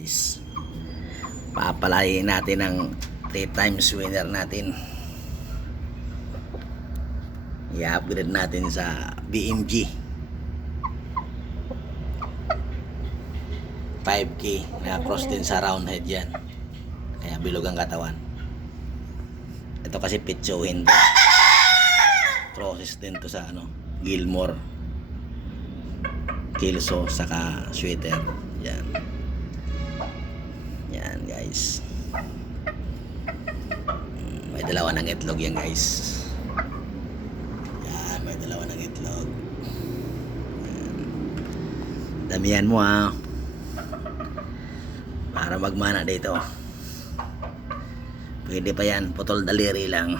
guys, papalayin natin ang 3 times winner natin. I-upgrade natin sa BMG 5K na cross din sa round head yan, kaya bilog ang katawan. Ito kasi pitsuhin to, crosses din to sa Gilmore, Kelso, saka sweater. Yan guys, may dalawa ng itlog yan guys. May dalawa ng itlog. Damihan mo para magmana dito. Pwede pa yan, putol daliri lang.